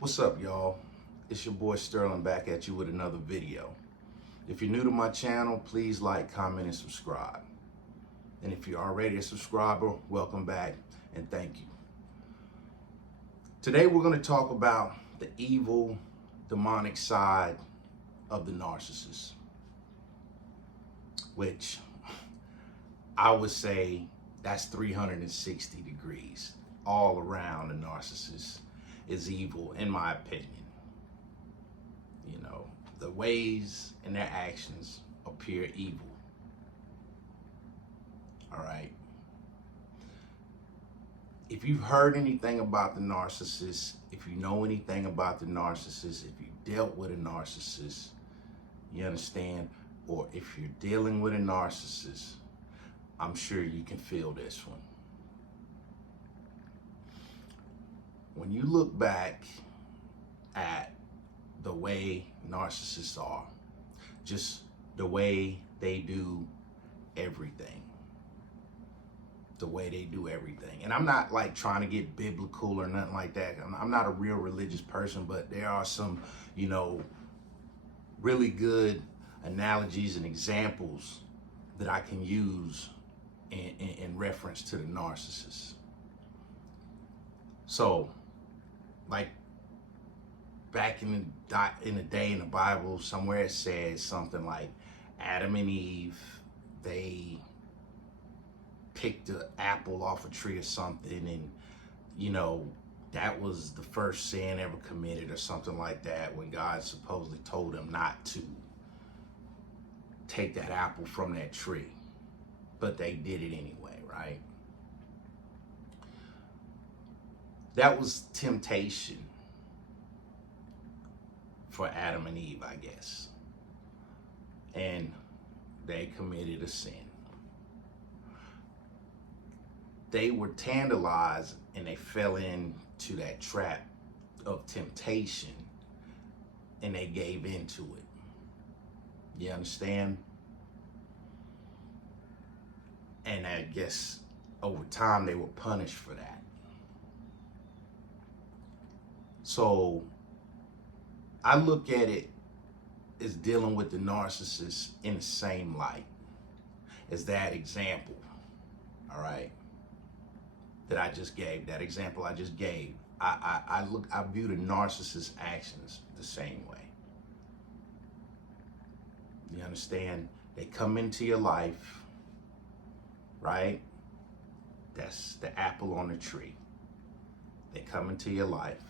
What's up, y'all? It's your boy Sterling back at you with another video. If you're new to my channel, please like, comment, and subscribe. And if you're already a subscriber, welcome back and thank you. Today we're going to talk about the evil, demonic side of the narcissist, which I would say that's 360 degrees all around. The narcissist is evil, in my opinion. You know, the ways and their actions appear evil. All right. If you've heard anything about the narcissist, if you know anything about the narcissist, if you dealt with a narcissist, you understand, or if you're dealing with a narcissist, I'm sure you can feel this one. When you look back at the way narcissists are, just the way they do everything, and I'm not like trying to get biblical or nothing like that. I'm not a real religious person, but there are some, really good analogies and examples that I can use in reference to the narcissist. So, like back in the day in the Bible, somewhere it says something like Adam and Eve, they picked an apple off a tree or something, and that was the first sin ever committed or something like that, when God supposedly told them not to take that apple from that tree, but they did it anyway, right? That was temptation for Adam and Eve, I guess. And they committed a sin. They were tantalized and they fell into that trap of temptation and they gave into it. You understand? And I guess over time they were punished for that. So I look at it as dealing with the narcissist in the same light as that example, all right, that I just gave, that example I just gave. I view the narcissist's actions the same way. You understand? They come into your life, right? That's the apple on the tree. They come into your life.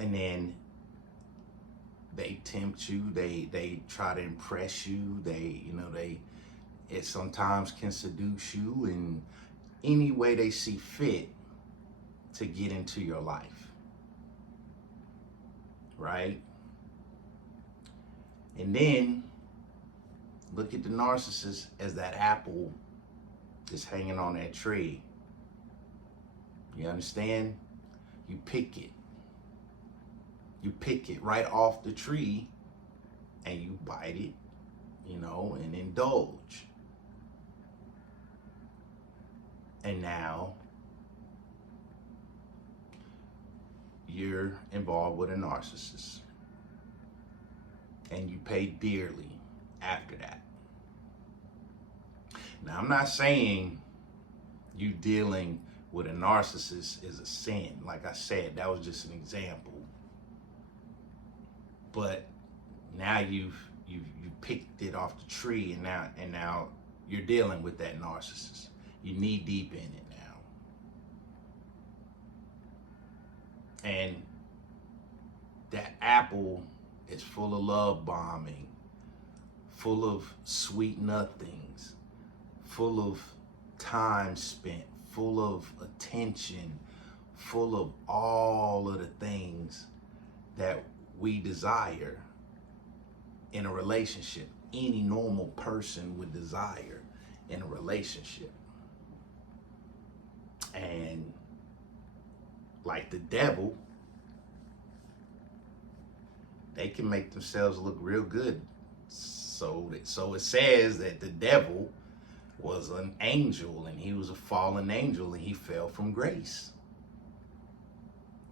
And then they tempt you, they try to impress you, it sometimes can seduce you in any way they see fit to get into your life, right? And then look at the narcissist as that apple that's hanging on that tree. You understand? You pick it. You pick it right off the tree and you bite it, and indulge. And now you're involved with a narcissist and you pay dearly after that. Now, I'm not saying you dealing with a narcissist is a sin. Like I said, that was just an example. But now you've picked it off the tree, and now you're dealing with that narcissist. You're knee deep in it now. And that apple is full of love bombing, full of sweet nothings, full of time spent, full of attention, full of all of the things that we desire in a relationship. Any normal person would desire in a relationship. And like the devil, they can make themselves look real good. So it says that the devil was an angel and he was a fallen angel and he fell from grace.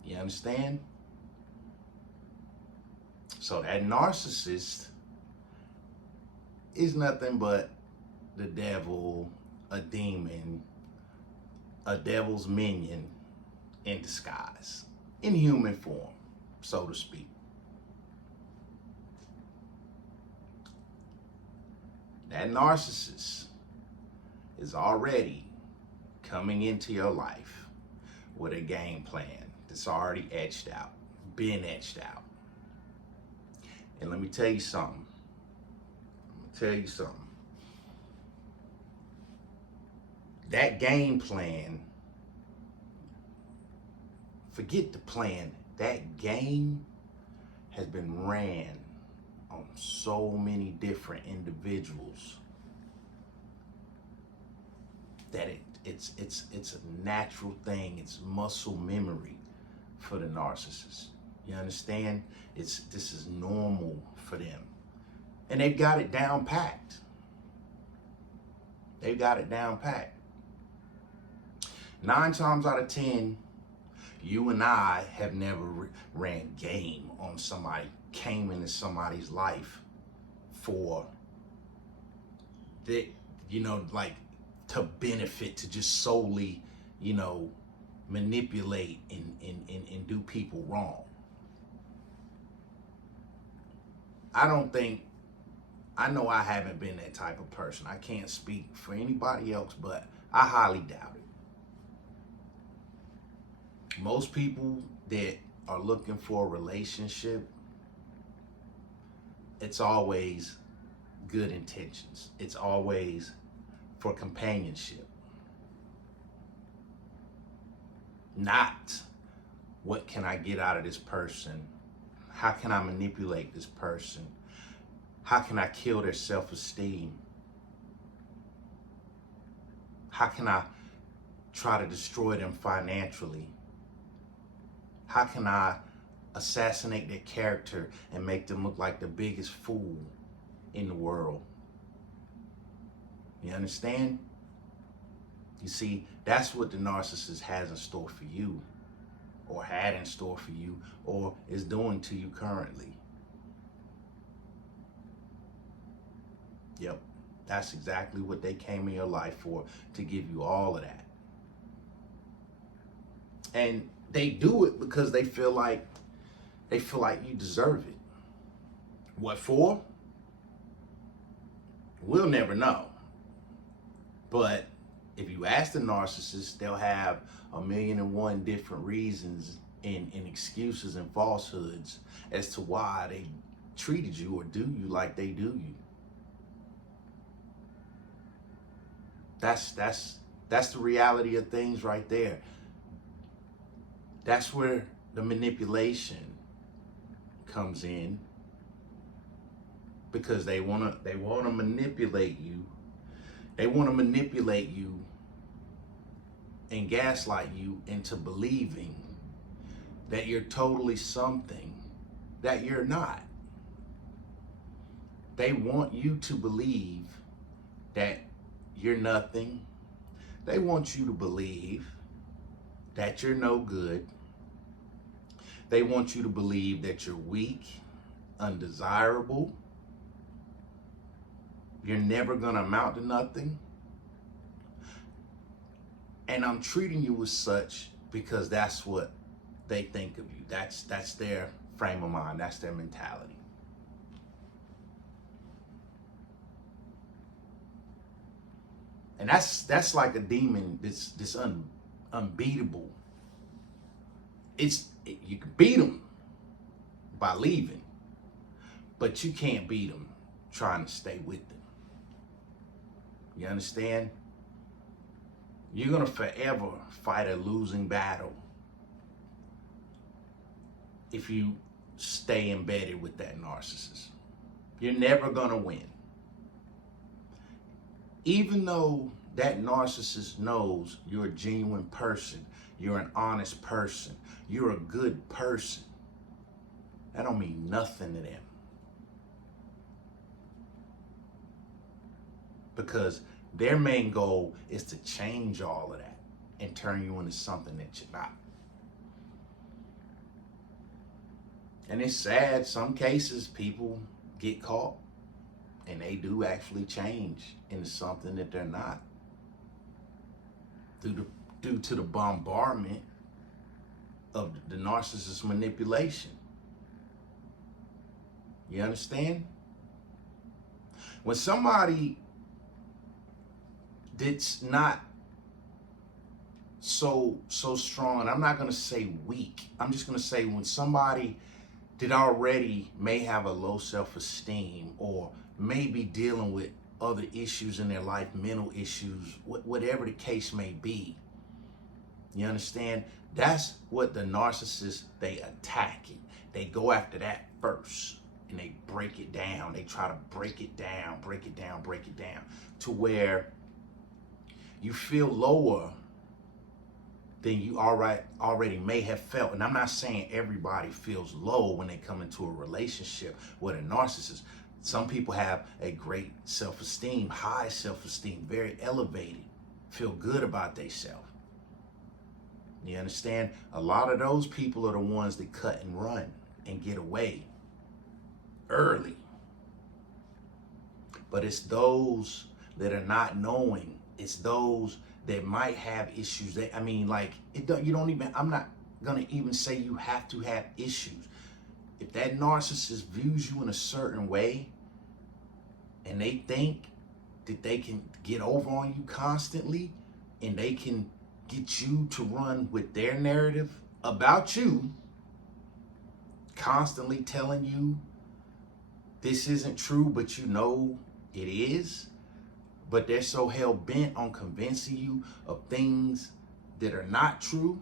You understand? So that narcissist is nothing but the devil, a demon, a devil's minion in disguise, in human form, so to speak. That narcissist is already coming into your life with a game plan that's already etched out, been etched out. And let me tell you something. That game plan, forget the plan, that game has been ran on so many different individuals that it's a natural thing. It's muscle memory for the narcissist. You understand? This is normal for them. And they've got it down packed. They've got it down packed. 9 times out of 10, you and I have never ran game on somebody, came into somebody's life for that, like to benefit, to just solely, manipulate and do people wrong. I know I haven't been that type of person. I can't speak for anybody else, but I highly doubt it. Most people that are looking for a relationship, it's always good intentions. It's always for companionship. Not what can I get out of this person? How can I manipulate this person? How can I kill their self-esteem? How can I try to destroy them financially? How can I assassinate their character and make them look like the biggest fool in the world? You understand? You see, that's what the narcissist has in store for you, or had in store for you, or is doing to you currently. Yep, that's exactly what they came in your life for, to give you all of that. And they do it because they feel like you deserve it. What for? We'll never know. But if you ask the narcissist, they'll have 1,000,001 different reasons and excuses and falsehoods as to why they treated you or do you like they do you. That's the reality of things right there. That's where the manipulation comes in, because they wanna manipulate you. They want to manipulate you and gaslight you into believing that you're totally something that you're not. They want you to believe that you're nothing. They want you to believe that you're no good. They want you to believe that you're weak, undesirable. You're never gonna amount to nothing. And I'm treating you as such because that's what they think of you. That's their frame of mind. That's their mentality. And that's like a demon that's unbeatable. You can beat them by leaving, but you can't beat them trying to stay with them. You understand? You're gonna forever fight a losing battle if you stay embedded with that narcissist. You're never gonna win. Even though that narcissist knows you're a genuine person, you're an honest person, you're a good person, that don't mean nothing to them. Because their main goal is to change all of that and turn you into something that you're not. And it's sad, some cases people get caught and they do actually change into something that they're not due to the bombardment of the narcissist manipulation. You understand? When somebody that's not so strong, and I'm not going to say weak, I'm just going to say when somebody that already may have a low self-esteem or may be dealing with other issues in their life, mental issues, whatever the case may be, you understand? That's what the narcissist, they attack it. They go after that first and they break it down. They try to break it down to where you feel lower than you already may have felt. And I'm not saying everybody feels low when they come into a relationship with a narcissist. Some people have a great self-esteem, high self-esteem, very elevated, feel good about themselves. You understand? A lot of those people are the ones that cut and run and get away early. But it's those that are not knowing. It's those that might have issues. I'm not gonna even say you have to have issues. If that narcissist views you in a certain way and they think that they can get over on you constantly and they can get you to run with their narrative about you, constantly telling you this isn't true, but you know it is, but they're so hell-bent on convincing you of things that are not true,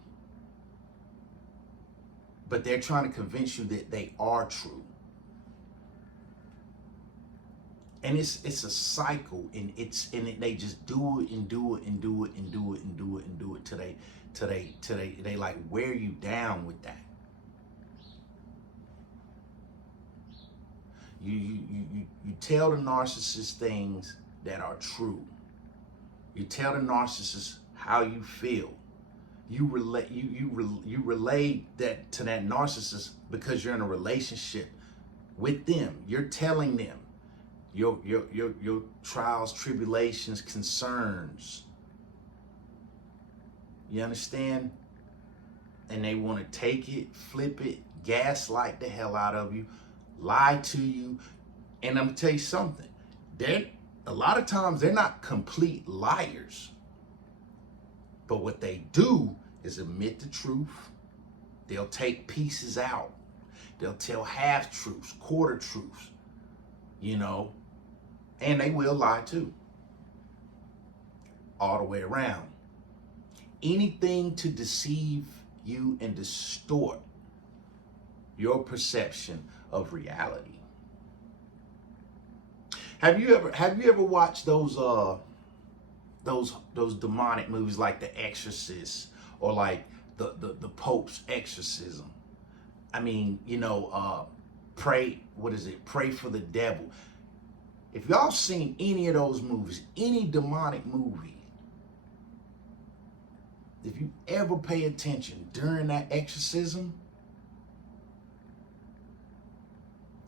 but they're trying to convince you that they are true. And it's a cycle, and they just do it and do it and do it and do it and do it and do it till they like wear you down with that. You tell the narcissist things that are true. You tell the narcissist how you feel. You relay that to that narcissist because you're in a relationship with them. You're telling them your trials, tribulations, concerns. You understand? And they want to take it, flip it, gaslight the hell out of you, lie to you. And I'm gonna tell you something. A lot of times they're not complete liars. But what they do is admit the truth. They'll take pieces out. They'll tell half truths, quarter truths, and they will lie too. All the way around. Anything to deceive you and distort your perception of reality. Have you ever watched those demonic movies like The Exorcist or like the Pope's exorcism? I mean, Pray for the Devil. If y'all seen any of those movies, any demonic movie, if you ever pay attention during that exorcism,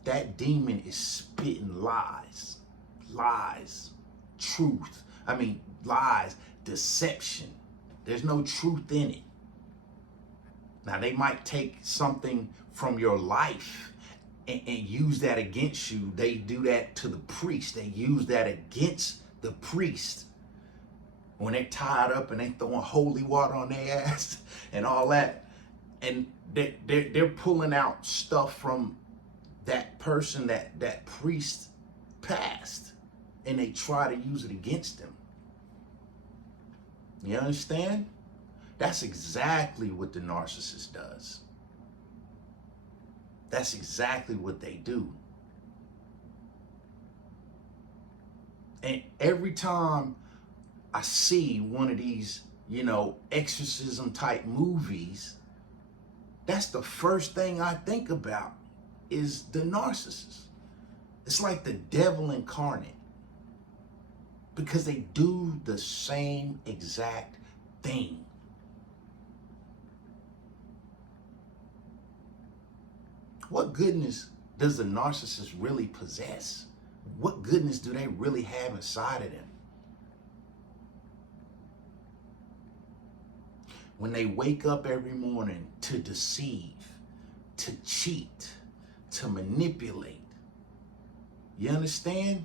that demon is spitting lies, truth. Lies, deception. There's no truth in it. Now, they might take something from your life and use that against you. They do that to the priest. They use that against the priest when they're tied up and they throwing holy water on their ass and all that. And they're pulling out stuff from that person that priest passed, and they try to use it against them. You understand? That's exactly what the narcissist does. That's exactly what they do. And every time I see one of these, exorcism type movies, that's the first thing I think about is the narcissist. It's like the devil incarnate, because they do the same exact thing. What goodness does the narcissist really possess? What goodness do they really have inside of them? When they wake up every morning to deceive, to cheat, to manipulate, you understand?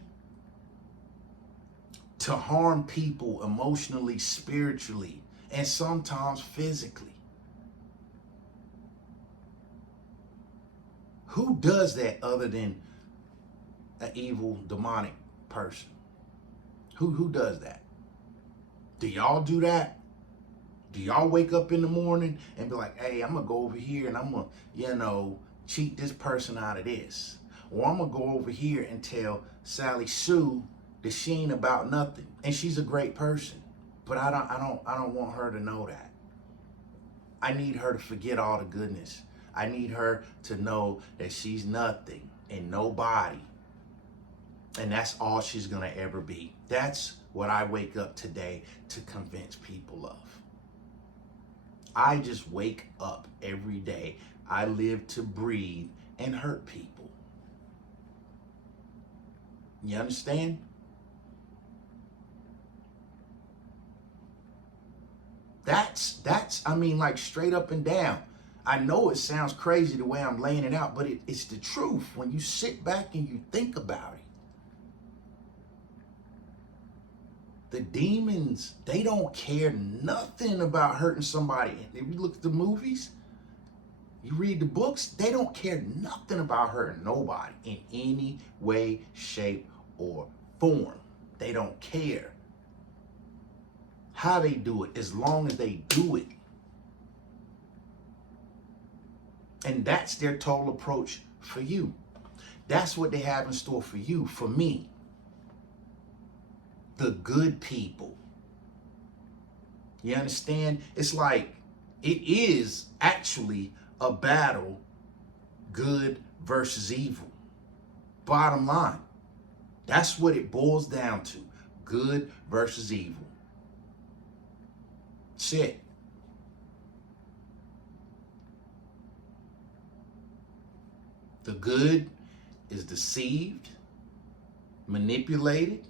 To harm people emotionally, spiritually, and sometimes physically. Who does that other than an evil, demonic person? Who does that? Do y'all do that? Do y'all wake up in the morning and be like, hey, I'm going to go over here and I'm going to, cheat this person out of this? Or I'm going to go over here and tell Sally Sue that she ain't about nothing. And she's a great person. But I don't want her to know that. I need her to forget all the goodness. I need her to know that she's nothing and nobody. And that's all she's going to ever be. That's what I wake up today to convince people of. I just wake up every day. I live to breathe and hurt people. You understand? That's like straight up and down. I know it sounds crazy the way I'm laying it out, but it's the truth when you sit back and you think about it. The demons, they don't care nothing about hurting somebody. If you look at the movies, you read the books, they don't care nothing about hurting nobody in any way, shape, or form. They don't care how they do it, as long as they do it. And that's their total approach for you. That's what they have in store for you, for me. The good people. You understand? It's like it is actually a battle, good versus evil. Bottom line. That's what it boils down to. Good versus evil. That's it. The good is deceived, manipulated,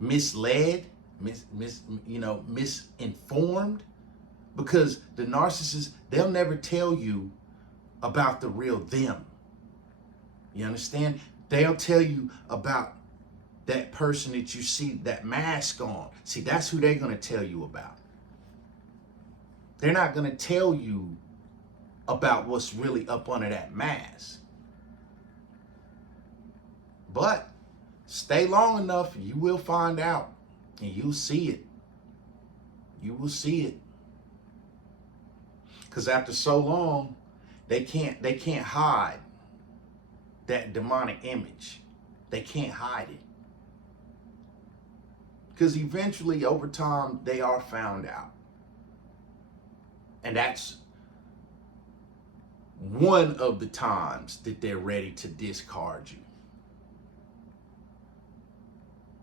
misled, misinformed, because the narcissist, they'll never tell you about the real them. You understand? They'll tell you about that person that you see, that mask on. See, that's who they're going to tell you about. They're not going to tell you about what's really up under that mask. But stay long enough, you will find out, and you'll see it. You will see it. Because after so long, they can't hide that demonic image. They can't hide it. Because eventually, over time, they are found out. And that's one of the times that they're ready to discard you.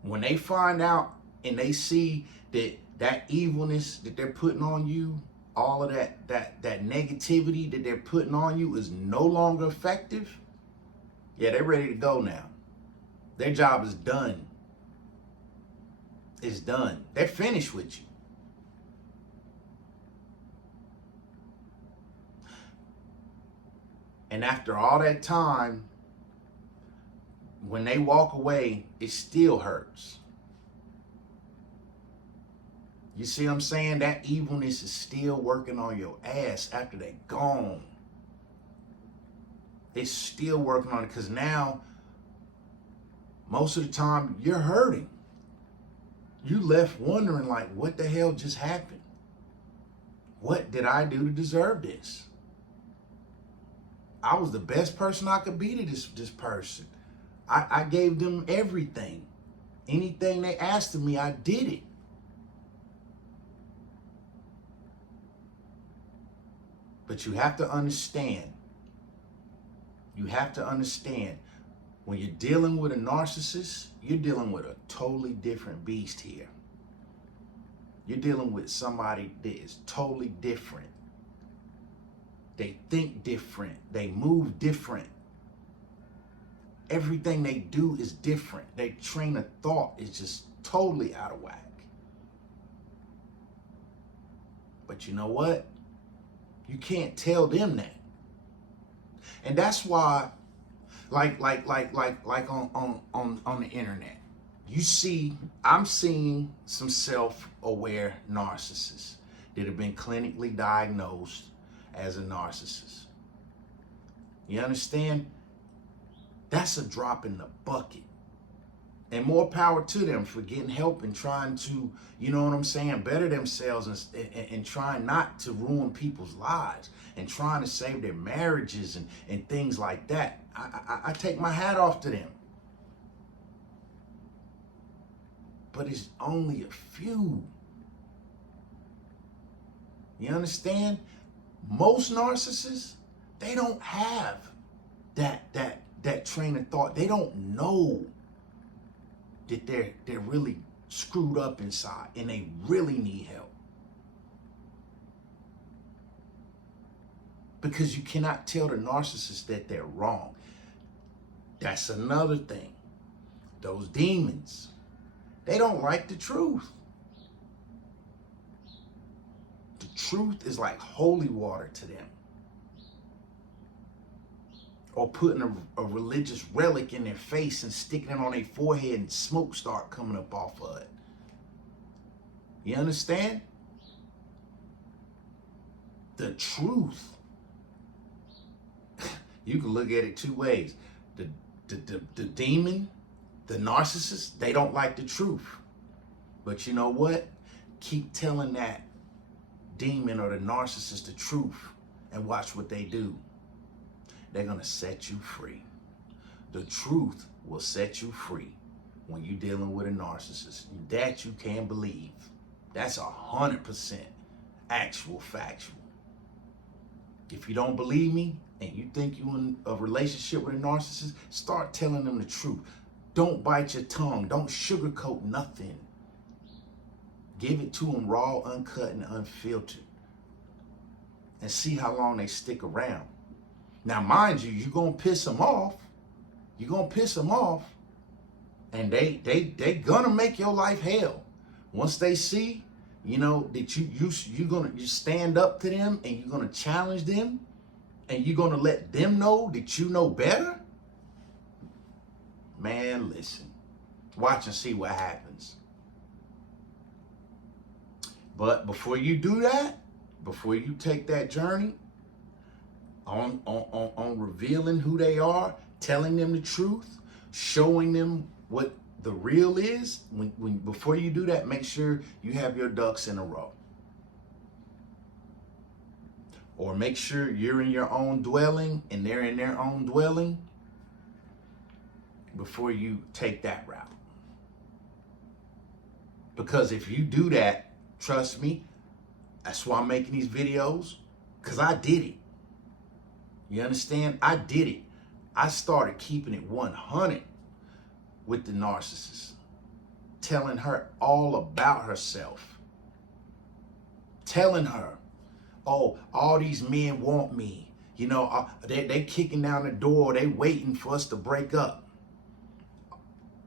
When they find out and they see that evilness that they're putting on you, all of that negativity that they're putting on you is no longer effective, yeah, they're ready to go now. Their job is done. It's done. They're finished with you. And after all that time, when they walk away, it still hurts. You see what I'm saying? That evilness is still working on your ass after they're gone. It's still working on it, because now, most of the time, you're hurting. You left wondering, like, what the hell just happened? What did I do to deserve this? I was the best person I could be to this person. I gave them everything. Anything they asked of me, I did it. But you have to understand. You have to understand, when you're dealing with a narcissist, you're dealing with a totally different beast here. You're dealing with somebody that is totally different They think different. They move different. Everything they do is different. Their train of thought is just totally out of whack. But you know what? You can't tell them that. And that's why, like on the internet, I'm seeing some self-aware narcissists that have been clinically diagnosed as a narcissist. You understand? That's a drop in the bucket. And more power to them for getting help and trying to, you know what I'm saying, better themselves and trying not to ruin people's lives and trying to save their marriages and things like that. I take my hat off to them. But it's only a few. You understand? Most narcissists, they don't have that train of thought. They don't know that they're really screwed up inside and they really need help. Because you cannot tell the narcissist that they're wrong. That's another thing. Those demons, they don't like the truth. The truth is like holy water to them. Or putting a religious relic in their face and sticking it on their forehead and smoke start coming up off of it. You understand? The truth. You can look at it two ways. The demon, the narcissist, they don't like the truth. But you know what? Keep telling that demon or the narcissist the truth and watch what they do. They're going to set you free. The truth will set you free when you're dealing with a narcissist. That you can believe. That's 100% actual, factual. If you don't believe me and you think you're in a relationship with a narcissist, start telling them the truth. Don't bite your tongue. Don't sugarcoat nothing. Give it to them raw, uncut, and unfiltered. And see how long they stick around. Now, mind you, you're going to piss them off. You're going to piss them off. And they going to make your life hell. Once they see, you know, that you stand up to them and you're going to challenge them and you're going to let them know that you know better. Man, listen. Watch and see what happens. But before you do that, before you take that journey, on revealing who they are, telling them the truth, showing them what the real is, before you do that, make sure you have your ducks in a row. Or make sure you're in your own dwelling and they're in their own dwelling before you take that route. Because if you do that, trust me, that's why I'm making these videos, because I did it. You understand? I did it. I started keeping it 100 with the narcissist, telling her all about herself, telling her, oh, all these men want me. You know, they kicking down the door. They waiting for us to break up.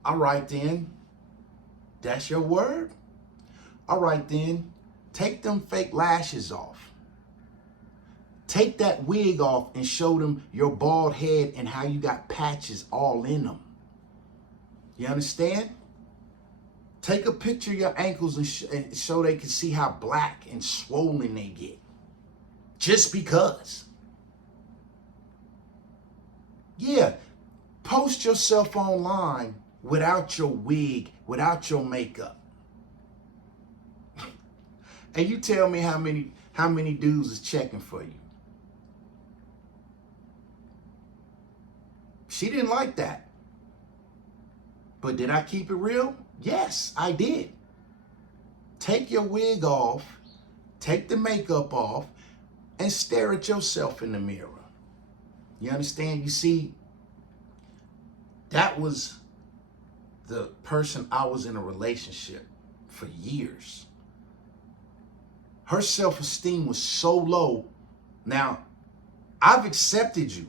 All right, then. That's your word? All right, then. Take them fake lashes off. Take that wig off and show them your bald head and how you got patches all in them. You understand? Take a picture of your ankles and so they can see how black and swollen they get. Just because. Yeah, post yourself online without your wig, without your makeup. And you tell me how many dudes is checking for you. She didn't like that. But did I keep it real? Yes, I did. Take your wig off, take the makeup off, and stare at yourself in the mirror. You understand? You see, that was the person I was in a relationship for years. Her self-esteem was so low. Now, I've accepted you.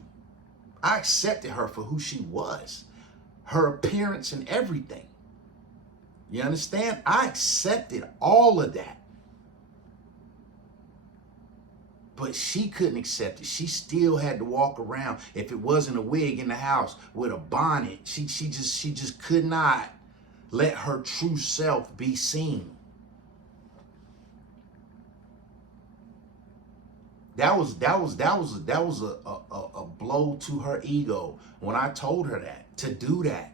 I accepted her for who she was, her appearance and everything. You understand? I accepted all of that. But she couldn't accept it. She still had to walk around, if it wasn't a wig in the house, with a bonnet. She just could not let her true self be seen. That was a blow to her ego when I told her that, to do that.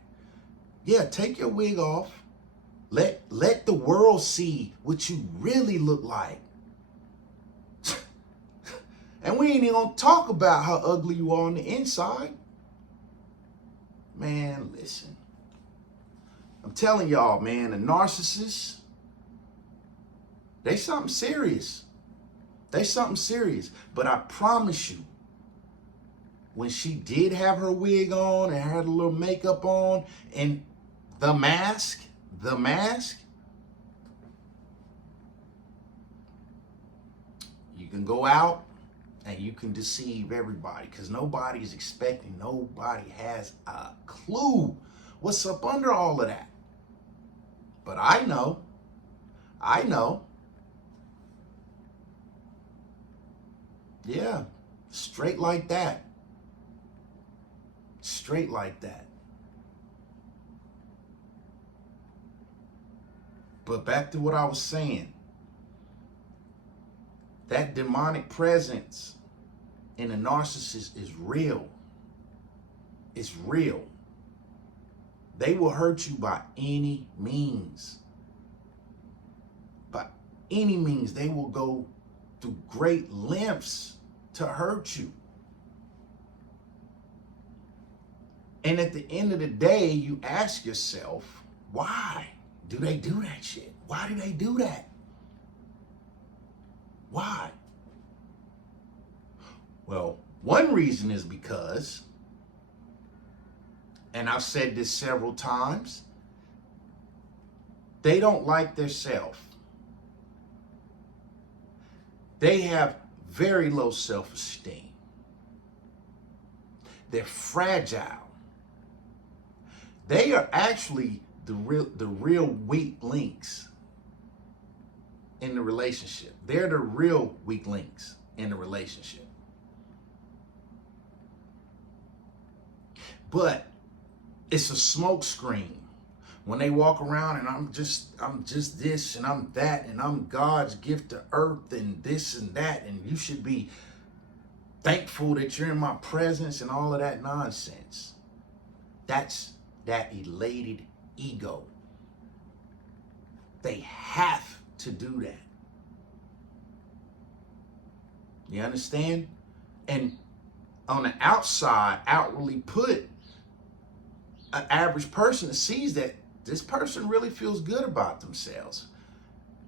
Yeah, take your wig off. Let the world see what you really look like. And we ain't even gonna talk about how ugly you are on the inside. Man, listen. I'm telling y'all, man, a narcissist, they something serious. They something serious. But I promise you, when she did have her wig on and had a little makeup on and the mask, you can go out and you can deceive everybody, because nobody's expecting, nobody has a clue what's up under all of that. But I know. Yeah, straight like that. Straight like that. But back to what I was saying. That demonic presence in a narcissist is real. It's real. They will hurt you by any means. By any means, they will go through great lengths to hurt you. And at the end of the day, you ask yourself, why do they do that shit? Why do they do that? Why? Well, one reason is because, and I've said this several times, they don't like their self. They have very low self-esteem. They're fragile. They are actually the real weak links in the relationship. They're the real weak links in the relationship. But it's a smoke screen when they walk around and I'm just this and I'm that and I'm God's gift to earth and this and that and you should be thankful that you're in my presence and all of that nonsense. That's that elated ego. They have to do that. You understand? And on the outside, outwardly put, an average person sees that this person really feels good about themselves.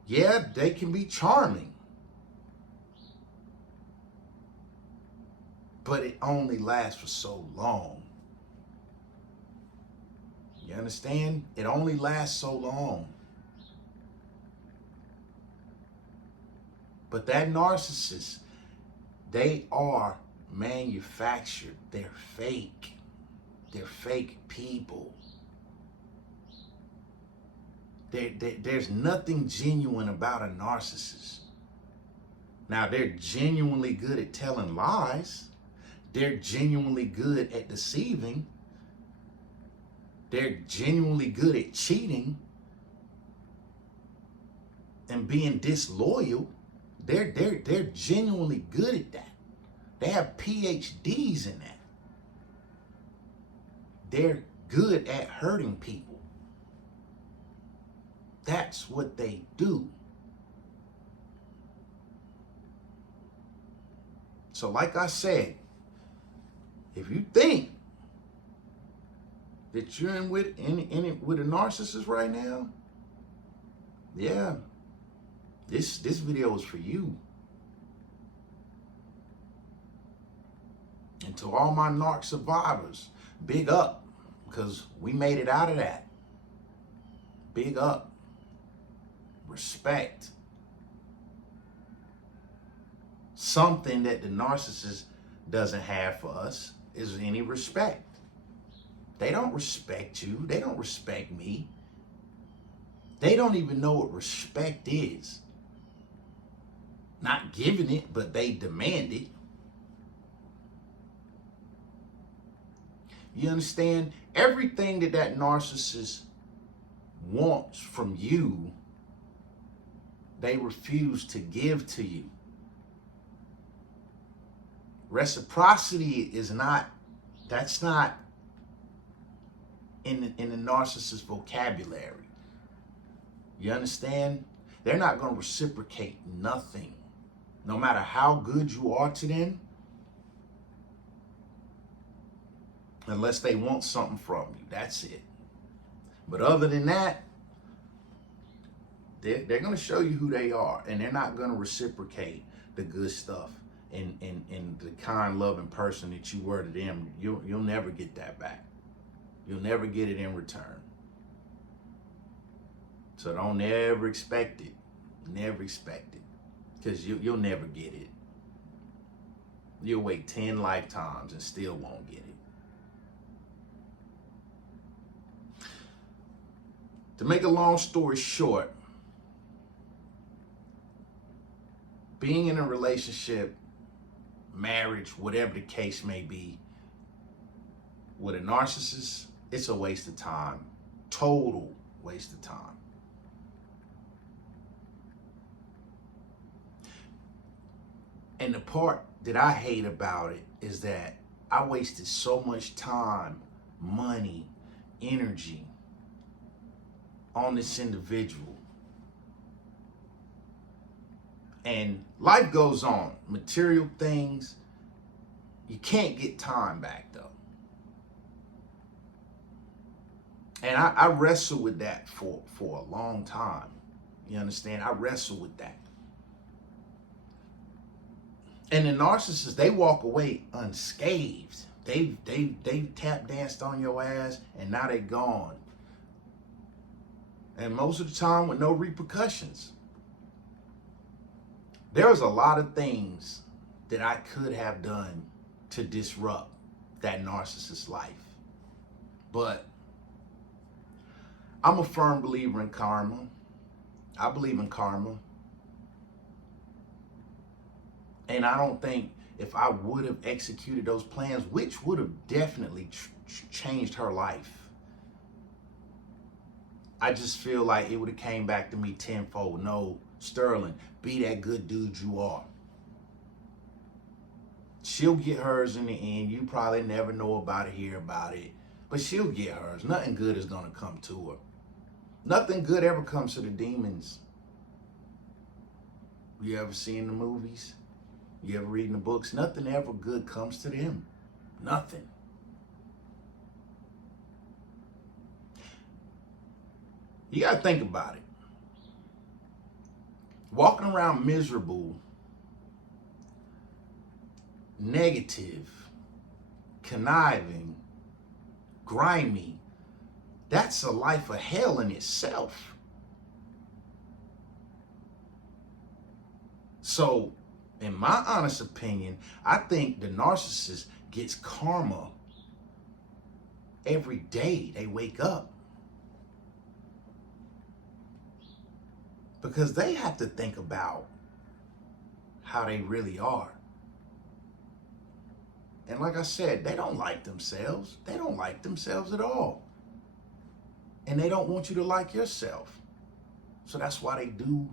Yeah, they can be charming, but it only lasts for so long. You understand? It only lasts so long. But that narcissist, they are manufactured. They're fake. They're fake people. There's nothing genuine about a narcissist. Now, they're genuinely good at telling lies. They're genuinely good at deceiving. They're genuinely good at cheating and being disloyal. They're genuinely good at that. They have PhDs in that. They're good at hurting people. That's what they do. So like I said, if you think that you're in with a narcissist right now, yeah, this video is for you. And to all my narc survivors, big up, because we made it out of that. Big up. Respect. Something that the narcissist doesn't have for us is any respect. They don't respect you. They don't respect me. They don't even know what respect is. Not giving it, but they demand it. You understand? Everything that narcissist wants from you, they refuse to give to you. Reciprocity is not, that's not in the narcissist vocabulary. You understand? They're not going to reciprocate nothing. No matter how good you are to them, unless they want something from you. That's it. But other than that, they're going to show you who they are, and they're not going to reciprocate the good stuff and the kind, loving person that you were to them. You'll never get that back. You'll never get it in return. So don't ever expect it. Never expect it. Because you'll never get it. You'll wait 10 lifetimes and still won't get it. To make a long story short, being in a relationship, marriage, whatever the case may be, with a narcissist, it's a waste of time. Total waste of time. And the part that I hate about it is that I wasted so much time, money, energy on this individual. And life goes on. Material things, you can't get time back though. And I wrestled with that for a long time. You understand? I wrestled with that. And the narcissists, they walk away unscathed. They tap danced on your ass and now they gone. And most of the time with no repercussions. There was a lot of things that I could have done to disrupt that narcissist's life. But I'm a firm believer in karma. I believe in karma. And I don't think if I would have executed those plans, which would have definitely changed her life, I just feel like it would have came back to me tenfold. No, Sterling, be that good dude you are. She'll get hers in the end. You probably never know about it, hear about it, but she'll get hers. Nothing good is going to come to her. Nothing good ever comes to the demons. You ever seen the movies? You ever reading the books? Nothing ever good comes to them. Nothing. You got to think about it. Walking around miserable, negative, conniving, grimy, that's a life of hell in itself. So, in my honest opinion, I think the narcissist gets karma every day they wake up. Because they have to think about how they really are. And like I said, they don't like themselves. They don't like themselves at all. And they don't want you to like yourself. So that's why they do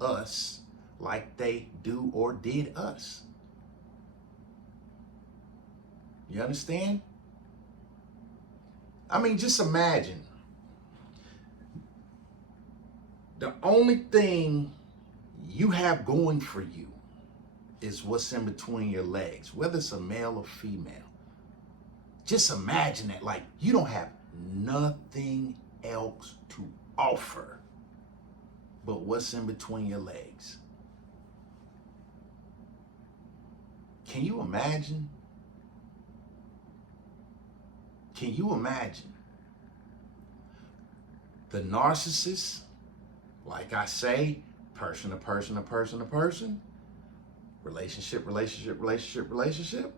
us like they do or did us. You understand? I mean, just imagine. The only thing you have going for you is what's in between your legs, whether it's a male or female. Just imagine that, like, you don't have nothing else to offer but what's in between your legs. Can you imagine? Can you imagine the narcissist, like I say, person to person to person to person, Relationship, relationship, relationship, relationship.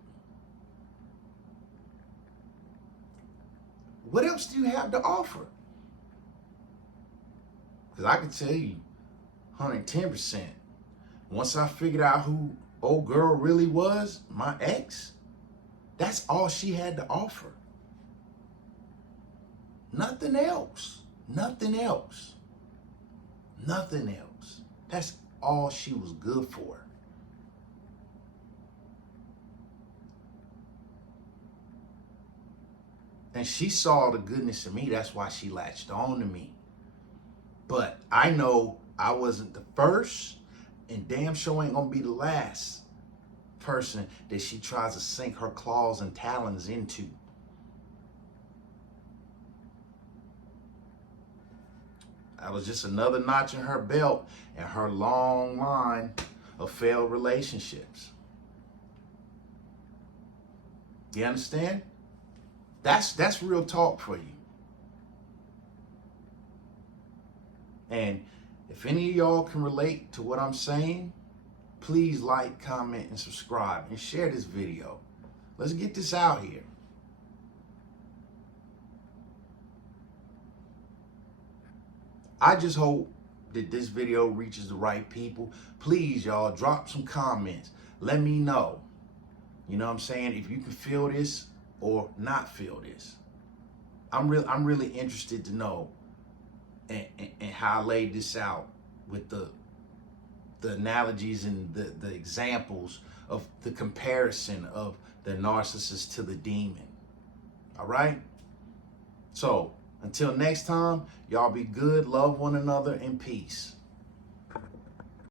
What else do you have to offer? Because I can tell you 110%. Once I figured out who old girl really was, my ex, that's all she had to offer. Nothing else. Nothing else. Nothing else. That's all she was good for. And she saw the goodness in me. That's why she latched on to me. But I know I wasn't the first, and damn sure ain't gonna be the last person that she tries to sink her claws and talons into. That was just another notch in her belt and her long line of failed relationships. You understand? That's real talk for you. And if any of y'all can relate to what I'm saying, please like, comment, and subscribe, and share this video. Let's get this out here. I just hope that this video reaches the right people. Please, y'all, drop some comments. Let me know. You know what I'm saying? If you can feel this or not feel this. I'm really interested to know and how I laid this out with the analogies and the examples of the comparison of the narcissist to the demon. All right? So, until next time, y'all be good, love one another, and peace.